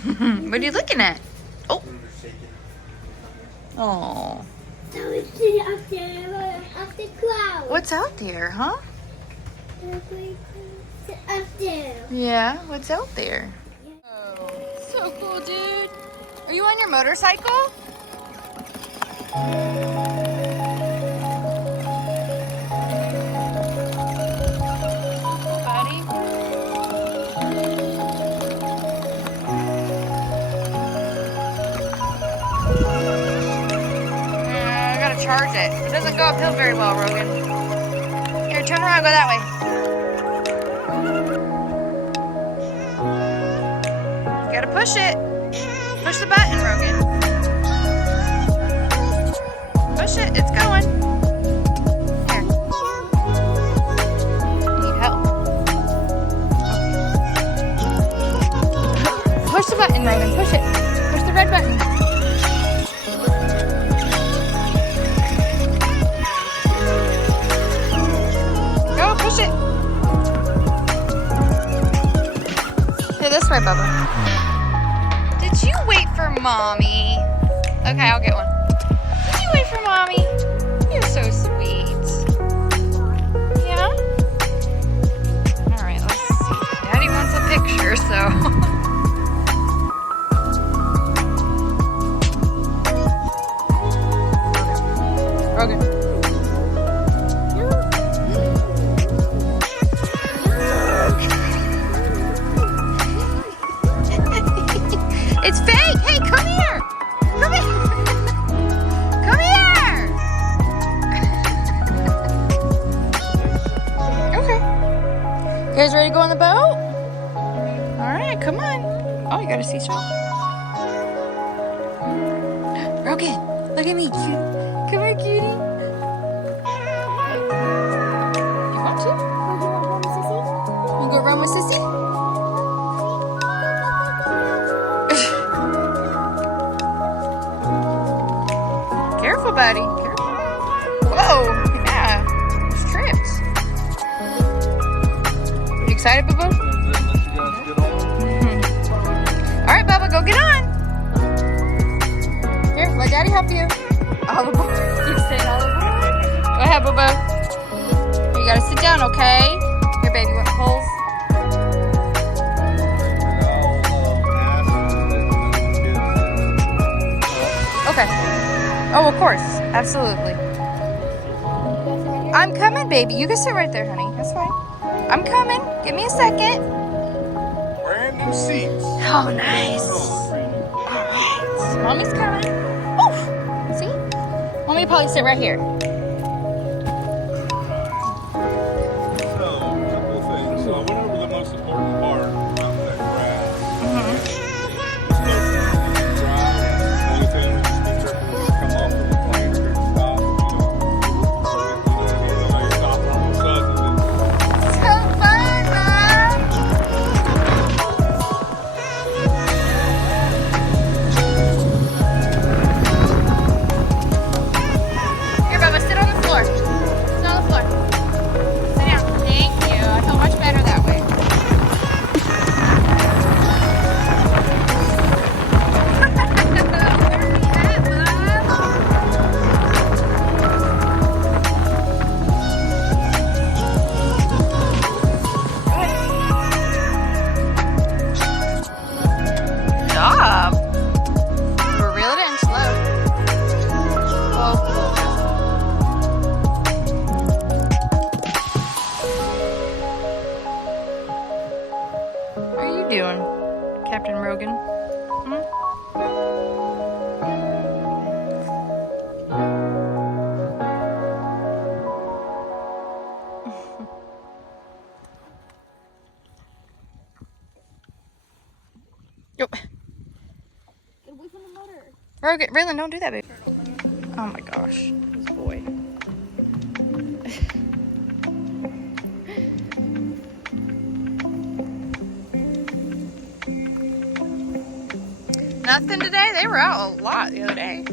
What are you looking at? Oh. Oh. So it's up there, up the cloud. What's out there, huh? Up there. Yeah, what's out there? Oh, so cool, dude. Are you on your motorcycle? Buddy? I gotta charge it. It doesn't go uphill very well, Rogan. Here, turn around, go that way. You gotta push it. Push the button, Rogan. Push it, it's going. Here. Need help. Push the button, Rogan, push it. Push the red button. Go, push it. Here, this way, Bubba. Did you wait for Mommy? Okay, I'll get one. Did you wait for Mommy? You're so sweet. Yeah? Alright, let's see. Daddy wants a picture, so. Rogan. It's fake! Hey, come here! Come here! Come here! Okay. You guys ready to go on the boat? Alright, come on. Oh, you got a seashell? Rogan, look at me, cutie. Come here, cutie. You want to? You go run with Sissy? Careful, buddy. Careful. Whoa. Yeah. It's tripped. You excited, Bubba? All right, Bubba, go get on. Here, let Daddy help you. All aboard. You staying all aboard? Go ahead, Bubba. You gotta sit down, okay? Here, baby, what pulls? Okay. Oh, of course. Absolutely. I'm coming, baby. You can sit right there, honey. That's fine. I'm coming. Give me a second. Brand new seats. Oh, nice. All right. Mommy's coming. Oof. See? Mommy will probably sit right here. So, a couple of things. So I went over the most important part about that grass. So fun, Mom. Here, Bubba, sit on the floor. Sit on the floor. Sit down. Thank you. I feel much better that way. Stop. We're reel it in slow. Whoa. What are you doing, Captain Rogan? Hmm? Yo. Get away from the motor. Rogan, Raylan, don't do that, baby. Oh my gosh, this boy. Nothing today? They were out a lot the other day.